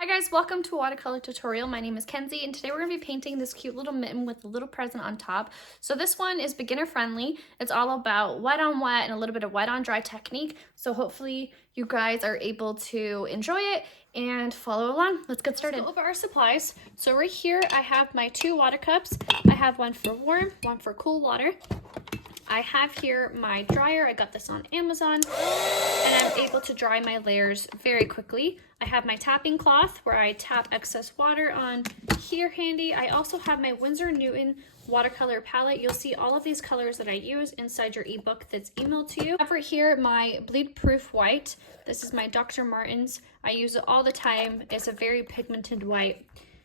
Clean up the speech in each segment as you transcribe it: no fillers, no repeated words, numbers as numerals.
Hi guys, welcome to a watercolor tutorial. My name is Kenzie and today we're going to be painting this cute little mitten with a little present on top. So this one is beginner friendly. It's all about wet on wet and a little bit of wet on dry technique. So hopefully you guys are able to enjoy it and follow along. Let's get started. Let's go over our supplies. So right here I have my 2 water cups. I have one for warm, one for cool water. I have here my dryer. I got this on Amazon and I'm able to dry my layers very quickly. I have my tapping cloth where I tap excess water on here handy. I also have my Winsor Newton watercolor palette. You'll see all of these colors that I use inside your ebook that's emailed to you. I have right here my bleed proof white. This is my Dr. Martens. I use it all the time. It's a very pigmented white.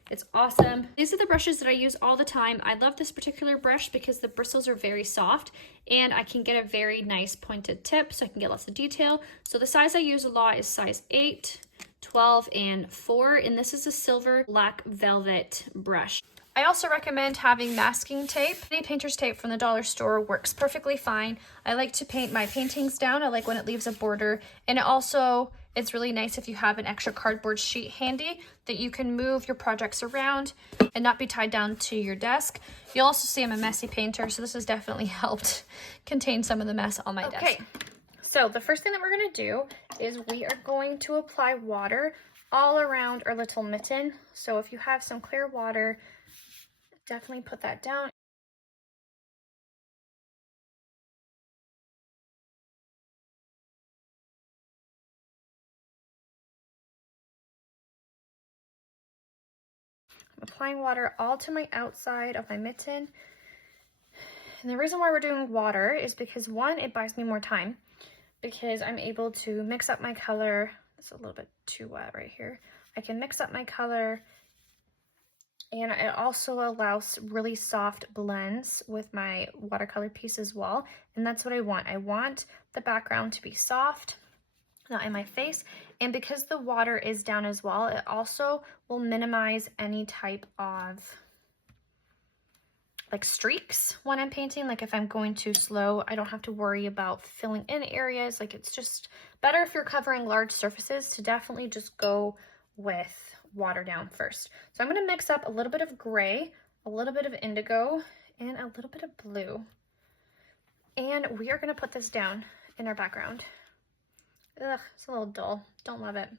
It's awesome. These are the brushes that I use all the time. I love this particular brush because the bristles are very soft and I can get a very nice pointed tip so I can get lots of detail. So the size I use a lot is size 8, 12, and 4, and this is a silver black velvet brush. I also recommend having masking tape. Any painter's tape from the dollar store works perfectly fine. I like to paint my paintings down. I like when it leaves a border, and it's really nice if you have an extra cardboard sheet handy that you can move your projects around and not be tied down to your desk. You'll also see I'm a messy painter, so this has definitely helped contain some of the mess on my desk. So the first thing that we're gonna do is we are going to apply water all around our little mitten. So if you have some clear water, definitely put that down. I'm applying water all to my outside of my mitten. And the reason why we're doing water is because, one, it buys me more time because I'm able to mix up my color. It's a little bit too wet right here. I can mix up my color, and it also allows really soft blends with my watercolor piece as well. And that's what I want. I want the background to be soft, not in my face. And because the water is down as well, it also will minimize any type of like streaks when I'm painting. Like if I'm going too slow, I don't have to worry about filling in areas. Like it's just better if you're covering large surfaces to definitely just go with water down first. So I'm going to mix up a little bit of gray, a little bit of indigo, and a little bit of blue. And we are going to put this down in our background. Ugh, it's a little dull. Don't love it. I'm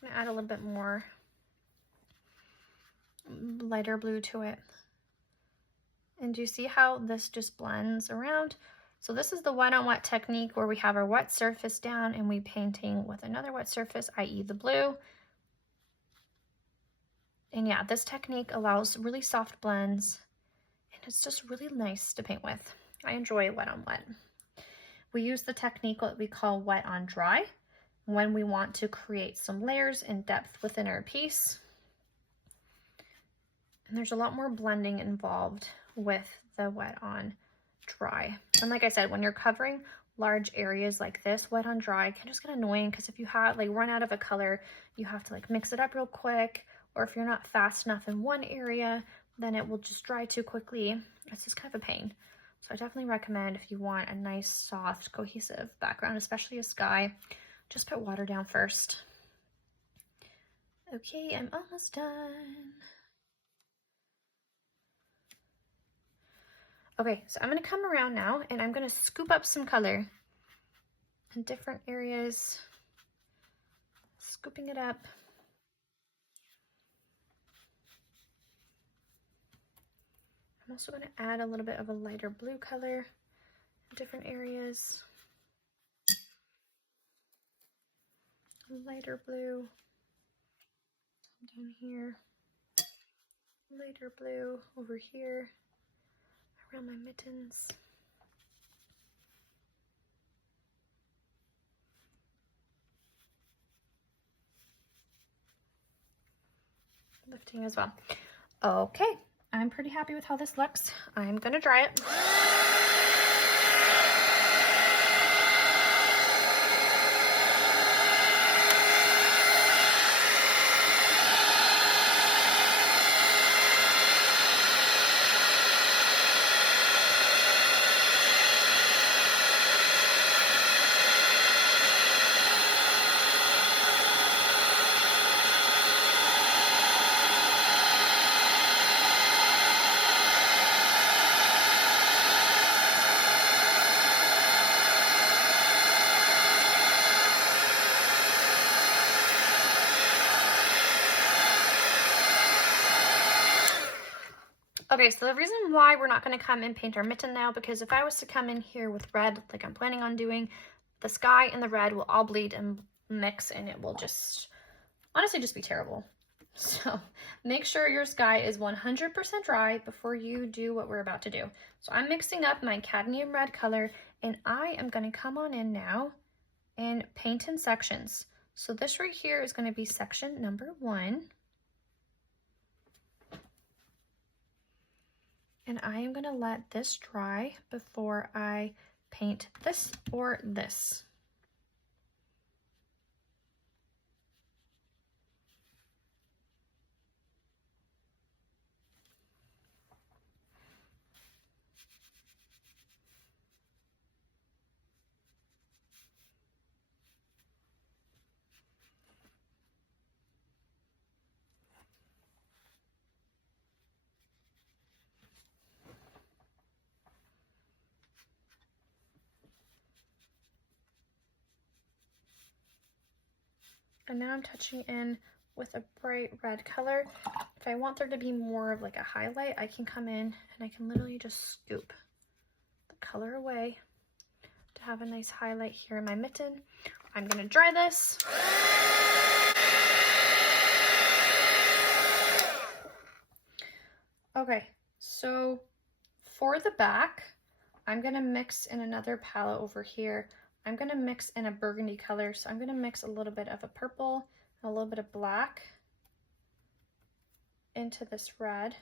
going to add a little bit more lighter blue to it. And do you see how this just blends around? So this is the wet on wet technique where we have our wet surface down and we painting with another wet surface, i.e. the blue. And yeah, this technique allows really soft blends and it's just really nice to paint with. I enjoy wet on wet. We use the technique that we call wet on dry when we want to create some layers and depth within our piece. And there's a lot more blending involved with the wet on dry. And like I said, when you're covering large areas like this, wet on dry can just get annoying because if you have like run out of a color, you have to like mix it up real quick, or if you're not fast enough in one area, then it will just dry too quickly. It's just kind of a pain. So I definitely recommend if you want a nice, soft, cohesive background, especially a sky, just put water down first. Okay, I'm almost done. Okay, so I'm going to come around now and I'm going to scoop up some color in different areas, scooping it up. I'm also going to add a little bit of a lighter blue color in different areas. Lighter blue down here, lighter blue over here around my mittens. Lifting as well. Okay, I'm pretty happy with how this looks. I'm gonna dry it. Okay, so the reason why we're not going to come and paint our mitten now, because if I was to come in here with red, like I'm planning on doing, the sky and the red will all bleed and mix, and it will just, honestly, just be terrible. So make sure your sky is 100% dry before you do what we're about to do. So I'm mixing up my cadmium red color, and I am going to come on in now and paint in sections. So this right here is going to be section number 1. And I am going to let this dry before I paint this or this. And now I'm touching in with a bright red color. If I want there to be more of like a highlight, I can come in and I can literally just scoop the color away to have a nice highlight here in my mitten. I'm gonna dry this. Okay, so for the back, I'm gonna mix in another palette over here. I'm gonna mix in a burgundy color, so I'm gonna mix a little bit of a purple and a little bit of black into this red.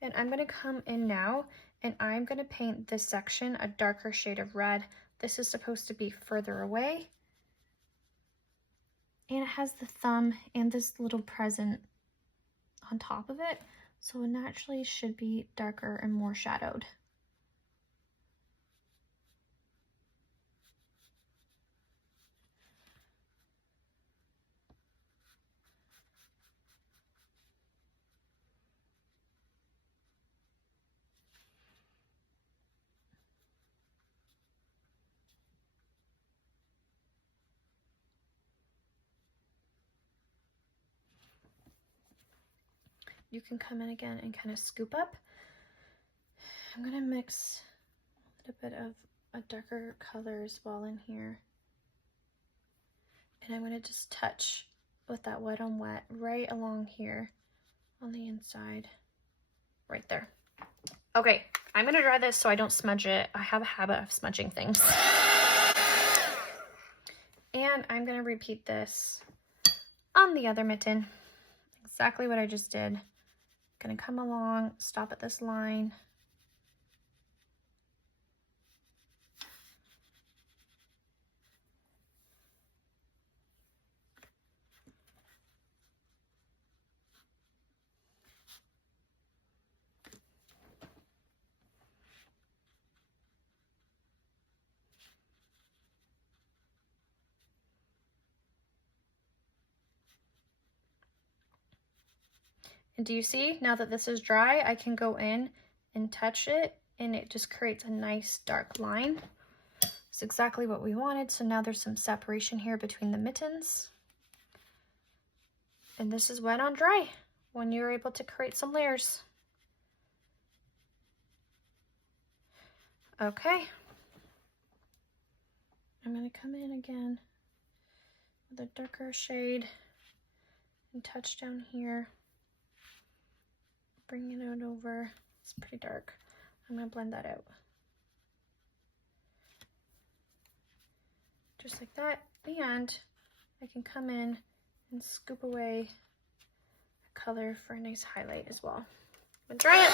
And I'm gonna come in now and I'm gonna paint this section a darker shade of red. This is supposed to be further away. And it has the thumb and this little present on top of it, so it naturally should be darker and more shadowed. You can come in again and kind of scoop up. I'm gonna mix a little bit of a darker color as well in here. And I'm gonna just touch with that wet on wet right along here on the inside, right there. Okay, I'm gonna dry this so I don't smudge it. I have a habit of smudging things. And I'm gonna repeat this on the other mitten. Exactly what I just did. Gonna come along, stop at this line. And do you see, now that this is dry, I can go in and touch it and it just creates a nice dark line. It's exactly what we wanted. So now there's some separation here between the mittens. And this is wet on dry when you're able to create some layers. Okay. I'm gonna come in again with a darker shade and touch down here. Bringing it over. It's pretty dark. I'm gonna blend that out. Just like that. And I can come in and scoop away a color for a nice highlight as well. I'm gonna dry it.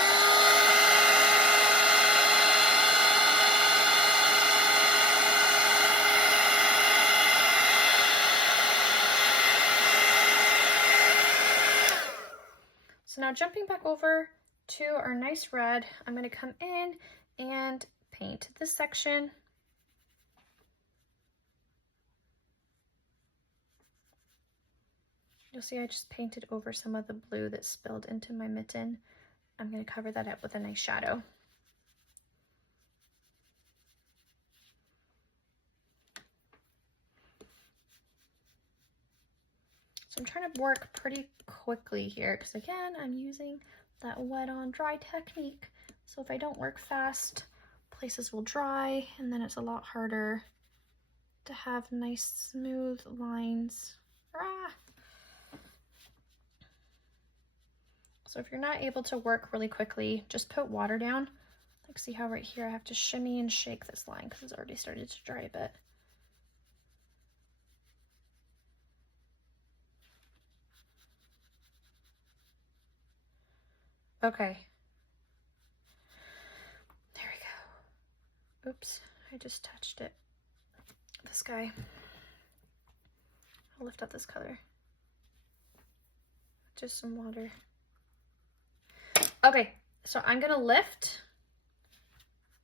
So now jumping back over to our nice red, I'm going to come in and paint this section. You'll see I just painted over some of the blue that spilled into my mitten. I'm going to cover that up with a nice shadow. So I'm trying to work pretty quickly here because again, I'm using that wet on dry technique. So if I don't work fast, places will dry and then it's a lot harder to have nice smooth lines. Ah. So if you're not able to work really quickly, just put water down. Like, see how right here I have to shimmy and shake this line because it's already started to dry a bit. Okay. There we go. Oops, I just touched it. This guy. I'll lift up this color. Just some water. Okay, so I'm gonna lift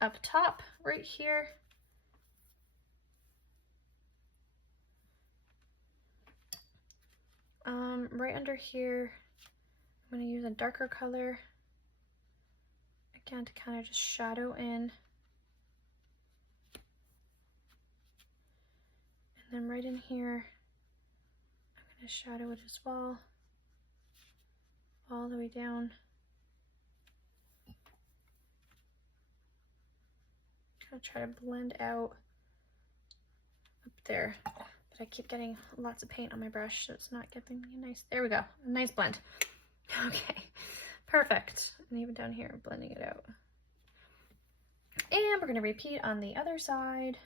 up top right here. Right under here, I'm gonna use a darker color. Again, to kind of just shadow in. And then right in here, I'm gonna shadow it as well. All the way down. I'll try to blend out up there, but I keep getting lots of paint on my brush, so it's not giving me a nice, there we go, a nice blend. Okay, perfect. And even down here, blending it out. And we're gonna repeat on the other side.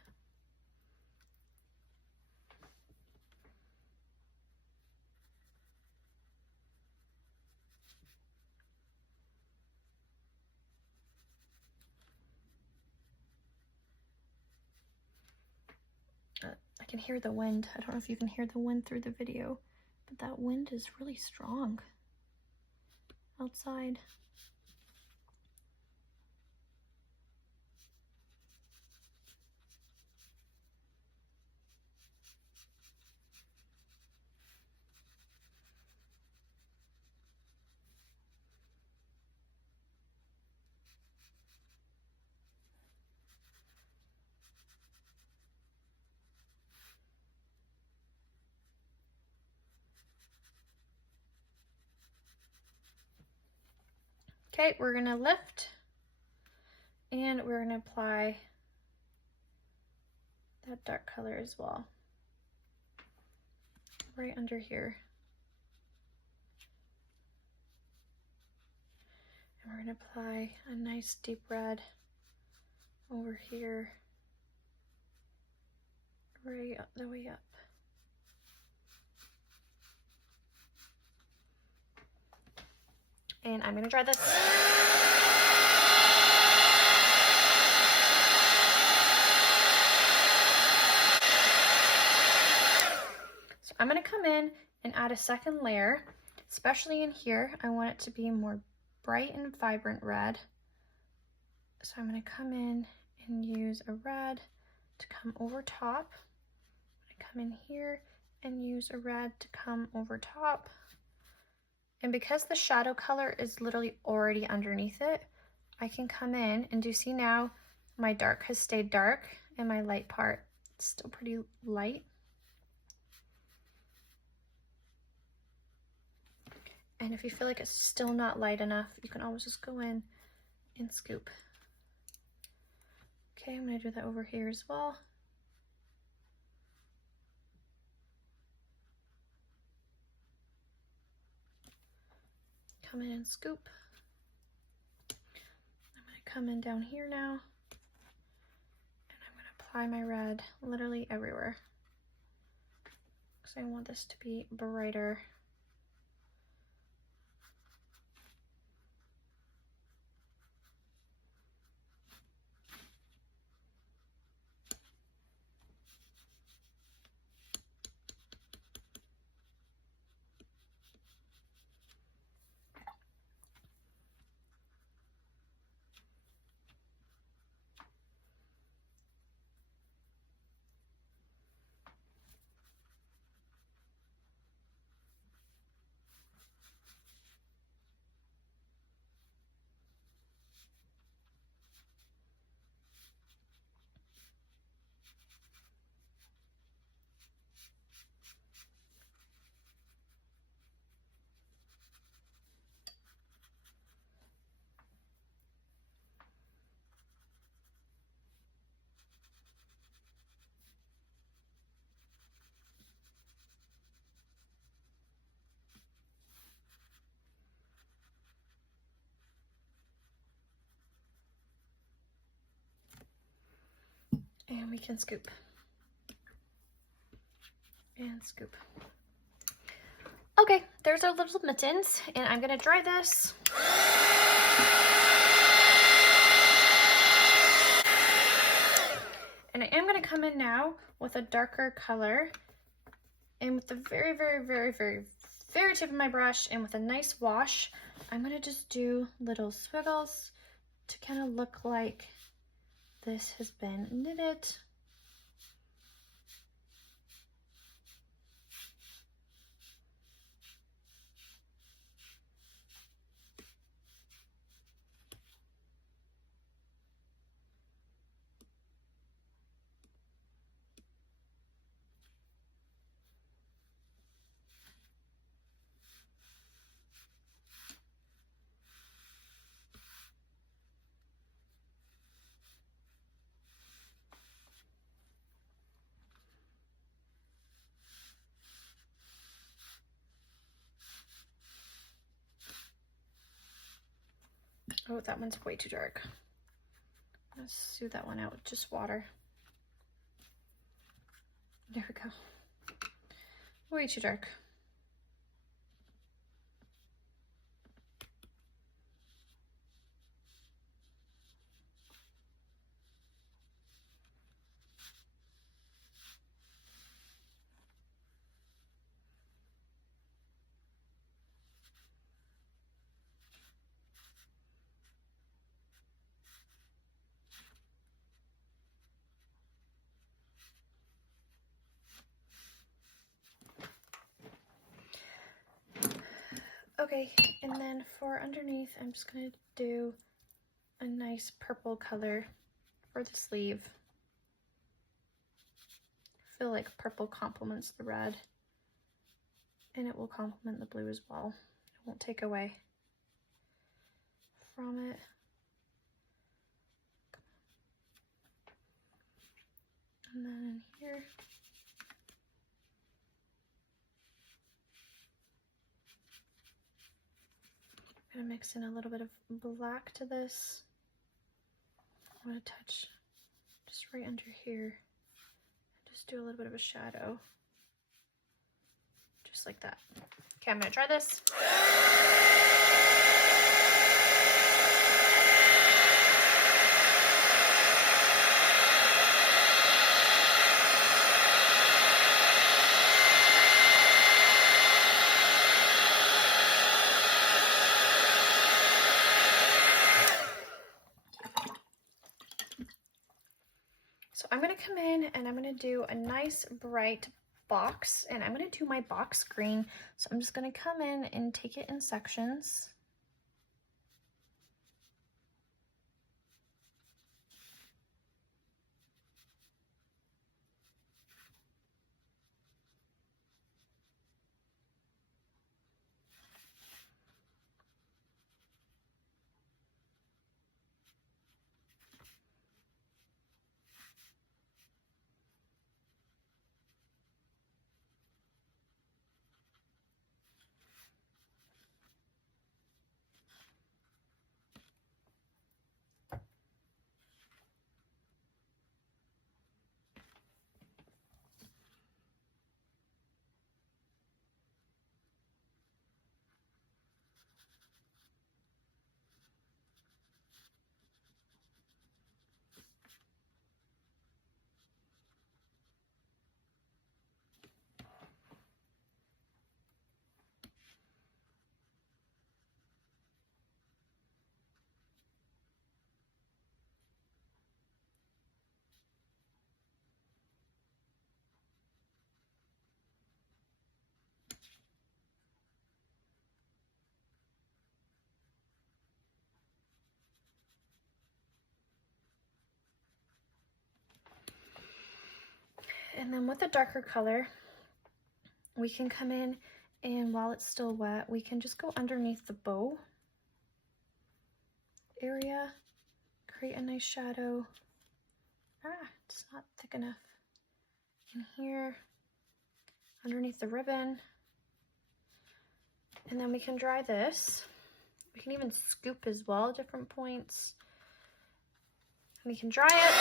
I can hear the wind. I don't know if you can hear the wind through the video, but that wind is really strong outside. Okay, we're gonna lift and we're gonna apply that dark color as well, right under here. And we're gonna apply a nice deep red over here, right up the way up. And I'm gonna dry this. So I'm gonna come in and add a second layer, especially in here. I want it to be more bright and vibrant red. So I'm gonna come in and use a red to come over top. I'm gonna come in here and use a red to come over top. And because the shadow color is literally already underneath it, I can come in and do you see now my dark has stayed dark and my light part is still pretty light. And if you feel like it's still not light enough, you can always just go in and scoop. Okay, I'm gonna do that over here as well. Come in and scoop. I'm gonna come in down here now, and I'm gonna apply my red literally everywhere, because I want this to be brighter. And we can scoop. And scoop. Okay, there's our little mittens, and I'm gonna dry this. And I am gonna come in now with a darker color, and with the very, very, very, very, very tip of my brush, and with a nice wash, I'm gonna just do little squiggles to kind of look like this has been knitted. Oh, that one's way too dark. Let's smooth that one out with just water. There we go. Way too dark. Okay, and then for underneath, I'm just gonna do a nice purple color for the sleeve. I feel like purple complements the red, and it will complement the blue as well. It won't take away from it. And then in here, I'm gonna mix in a little bit of black to this. I'm gonna touch just right under here. Just do a little bit of a shadow. Just like that. Okay, I'm gonna try this. So I'm gonna come in and I'm gonna do a nice bright box, and I'm gonna do my box green. So I'm just gonna come in and take it in sections. And then with a darker color, we can come in, and while it's still wet, we can just go underneath the bow area, create a nice shadow. It's not thick enough. In here, underneath the ribbon. And then we can dry this. We can even scoop as well at different points. We can dry it.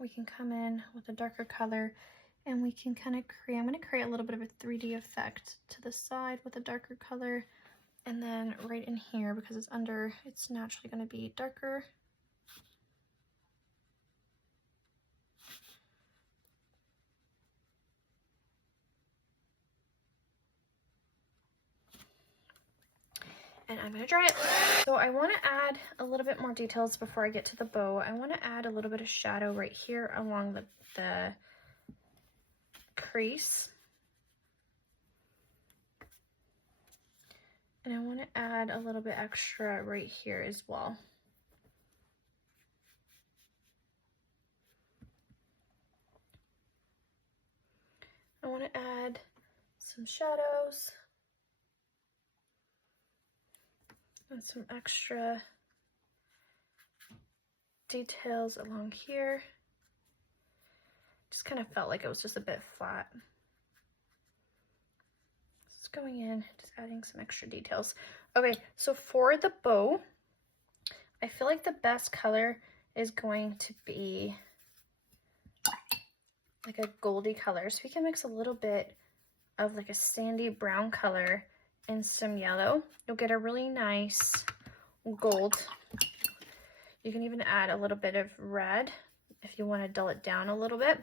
we can come in with a darker color and we can kind of create, I'm going to create a little bit of a 3D effect to the side with a darker color. And then right in here, because it's under, it's naturally going to be darker. And I'm going to dry it. So I want to add a little bit more details before I get to the bow. I want to add a little bit of shadow right here along the crease. And I want to add a little bit extra right here as well. I want to add some shadows and some extra details along here. Just kind of felt like it was just a bit flat. Just going in, just adding some extra details. Okay, so for the bow, I feel like the best color is going to be like a goldy color. So we can mix a little bit of like a sandy brown color and some yellow. You'll get a really nice gold. You can even add a little bit of red if you want to dull it down a little bit.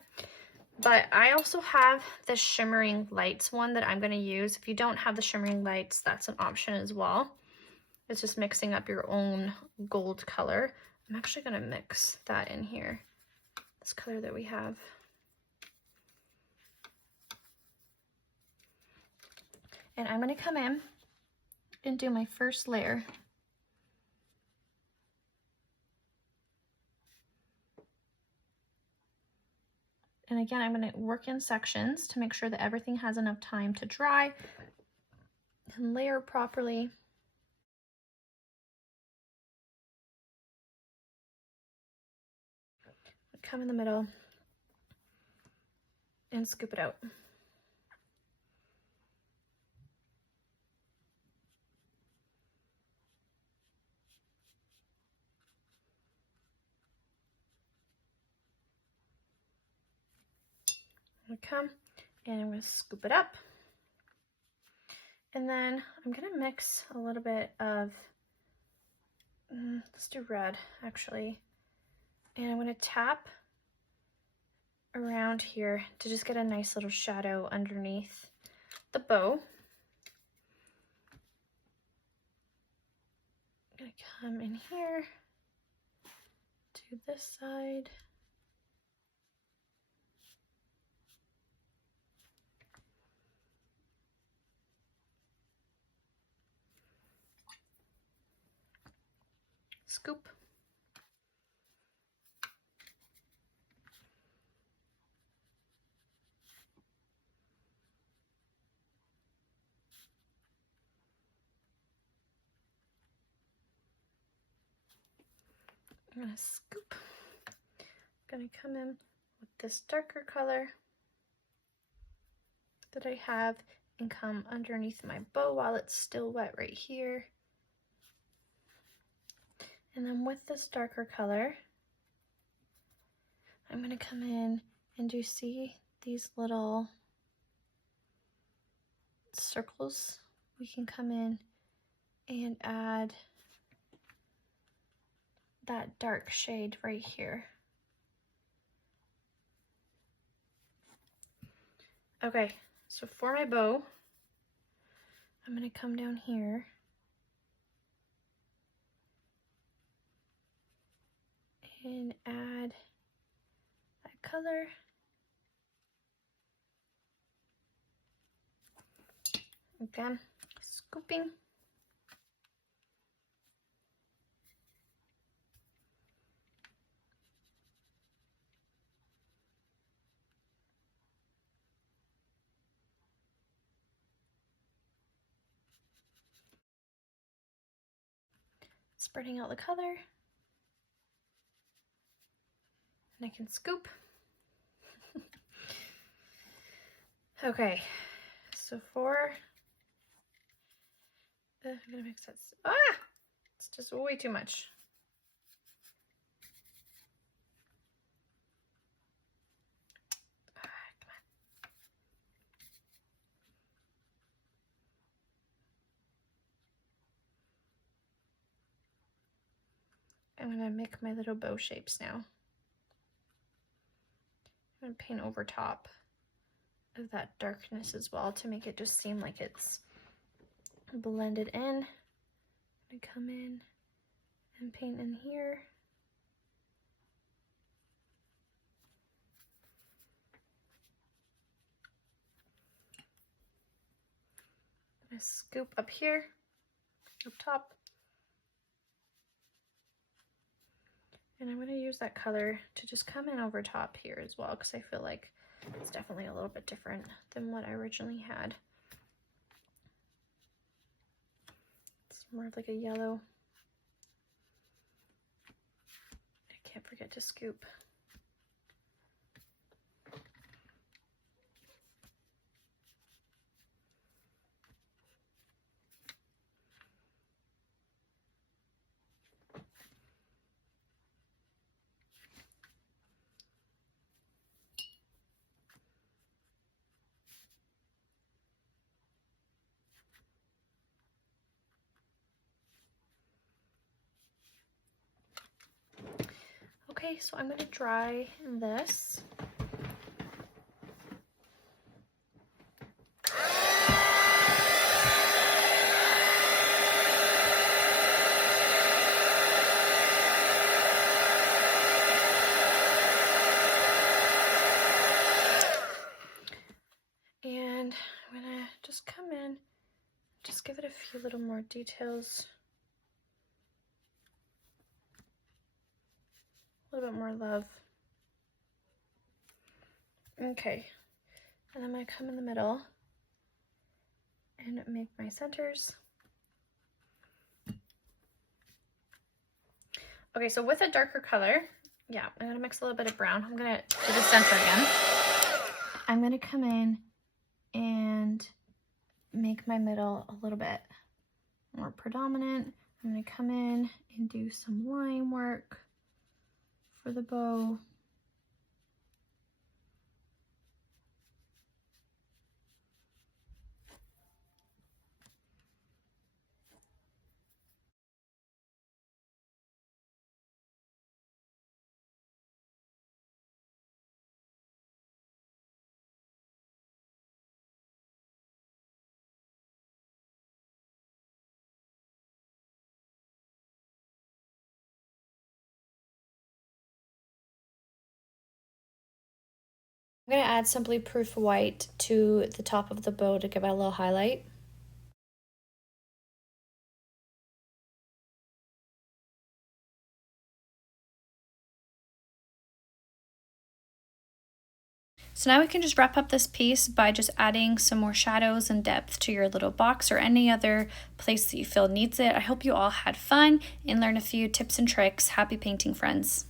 But I also have the shimmering lights one that I'm going to use. If you don't have the shimmering lights, that's an option as well. It's just mixing up your own gold color. I'm actually going to mix that in here, this color that we have. And I'm going to come in and do my first layer. And again, I'm going to work in sections to make sure that everything has enough time to dry and layer properly. Come in the middle and scoop it out. I'm gonna come and I'm gonna scoop it up. And then I'm gonna mix a little bit of, let's do red actually. And I'm gonna tap around here to just get a nice little shadow underneath the bow. I'm gonna come in here to this side. Scoop. I'm gonna scoop. I'm gonna come in with this darker color that I have and come underneath my bow while it's still wet right here. And then with this darker color, I'm gonna come in and do you see these little circles? We can come in and add that dark shade right here. Okay, so for my bow, I'm gonna come down here and add that color. Again, scooping. Spreading out the color. And I can scoop. Okay, so for, I'm gonna mix that, it's just way too much. I'm gonna make my little bow shapes now. I'm gonna paint over top of that darkness as well to make it just seem like it's blended in. I'm gonna come in and paint in here. I'm gonna scoop up here, up top. And I'm going to use that color to just come in over top here as well, because I feel like it's definitely a little bit different than what I originally had. It's more of like a yellow. I can't forget to scoop. Okay, so I'm going to dry this. And I'm going to just come in, just give it a few little more details. A little bit more love. Okay, and I'm going to come in the middle and make my centers. Okay, so with a darker color, yeah, I'm going to mix a little bit of brown. I'm going to do the center again. I'm going to come in and make my middle a little bit more predominant. I'm going to come in and do some line work for the bow. I'm going to add Simply Proof White to the top of the bow to give it a little highlight. So now we can just wrap up this piece by just adding some more shadows and depth to your little box or any other place that you feel needs it. I hope you all had fun and learned a few tips and tricks. Happy painting, friends.